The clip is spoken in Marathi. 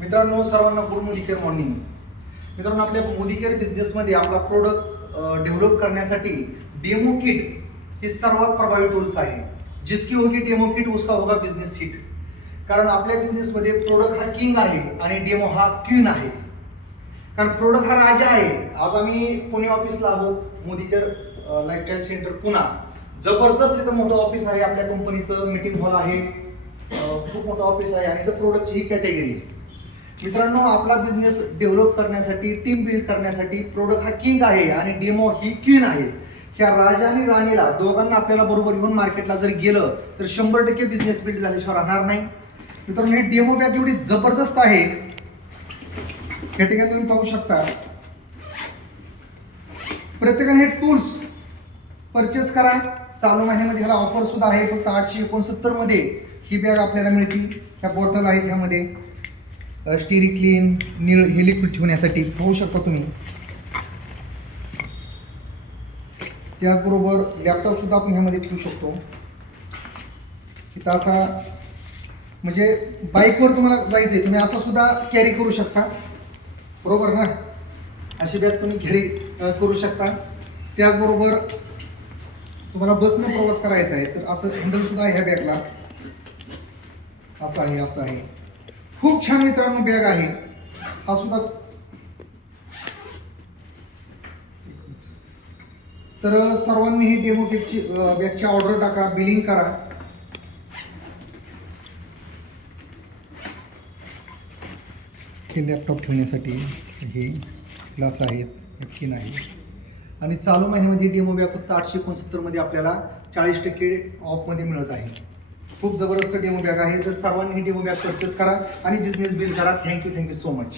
मित्रांनो, सर्वांना गुड मोदीकेअर मॉर्निंग. मित्रांनो, आपल्या मोदीकेअर बिझनेसमध्ये आपला प्रोडक्ट डेव्हलप करण्यासाठी डेमो किट ही सर्वात प्रभावी टूल्स आहे. जिसकी होगी डेमो किट उसका होगा बिझनेस हिट. कारण आपल्या बिझनेसमध्ये प्रोडक्ट हा किंग आहे आणि डेमो हा क्वीन आहे. कारण प्रोडक्ट हा राजा आहे. आज आम्ही पुणे ऑफिसला आहोत, मोदीकेअर लाईफस्टाईल सेंटर पुणा. जबरदस्त इथं मोठं ऑफिस आहे, आपल्या कंपनीचं मीटिंग हॉल आहे, खूप मोठं ऑफिस आहे आणि इथं प्रोडक्टची ही कॅटेगरी. मित्रांनो, आपला बिझनेस डेव्हलप करण्यासाठी, टीम बिल्ड करण्यासाठी प्रोडक्ट हा किंग आहे आणि डेमो ही क्वीन आहे. ह्या राजा आणि राणीला दोघांना आपल्याला बरोबर घेऊन मार्केटला जर गेलं तर 100% बिझनेस बिल्ड झाल्याशिवाय राहणार नाही. मित्रांनो, हे डेमो बॅग एवढी जबरदस्त आहे, या ठिकाणी तुम्ही पाहू शकता. प्रत्येकाने हे टूल्स परचेस करा. चालू महिन्यामध्ये ह्याला ऑफर सुद्धा आहे. फक्त 869 मध्ये ही बॅग आपल्याला मिळते. ह्या बॉटल आहेत, ह्यामध्ये स्टिरी क्लीन निळ हे लिक्विड ठेवण्यासाठी पाहू शकता तुम्ही. त्याचबरोबर लॅपटॉप सुद्धा आपण ह्यामध्ये ठेवू शकतो. इथं असा म्हणजे बाईकवर तुम्हाला जायचंय, तुम्ही असं सुद्धा कॅरी करू शकता, बरोबर ना. अशी बॅग तुम्ही कॅरी करू शकता. त्याचबरोबर तुम्हाला बसनं प्रवास करायचा आहे तर असं हँडल सुद्धा ह्या बॅगला असं आहे, असं आहे. खूप छान मित्रांनो बॅग आहे. हा सुद्धा तर सर्वांनी ही डेमो किटची बॅगची ऑर्डर टाका, बिलिंग करा. हे लॅपटॉप ठेवण्यासाठी हे ग्लास आहेत, नॅपकिन आहे. आणि चालू महिन्यामध्ये डेमो बॅग फक्त 869 मध्ये आपल्याला 40% ऑफमध्ये मिळत आहे. खूप जबरदस्त डेमो बॅग आहे. तर सर्वांनी ही डेमो बॅग परचेस करा आणि बिझनेस बिल्ड करा. Thank you so much.